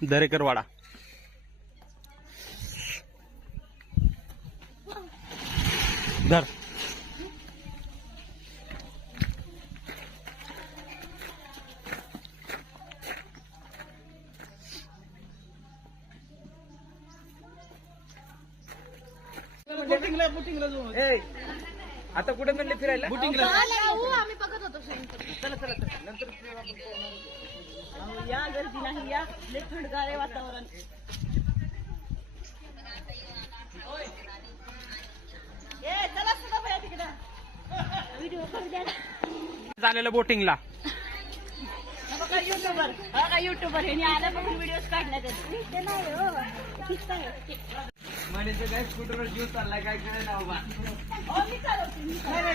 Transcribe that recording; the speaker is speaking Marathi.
दरेकरवाडा. धर. आता कुठे म्हणले फिरायला? आम्ही बघत होतो. चला चला चला. नंतर या गर्दी नाही, या लय थंडगार आहे वातावरण. चला सुद्धा बघा तिकडं. व्हिडिओ करू द्या. झालेलं बोटिंगला. बघा युट्यूबर, बघा युट्यूबर हे आल्यापासून व्हिडिओ काढण्यात येते. ते नाही हो, म्हणायचं काय स्कूटरवर जीव चाललाय काय कळेना बाबा. मी चालवते.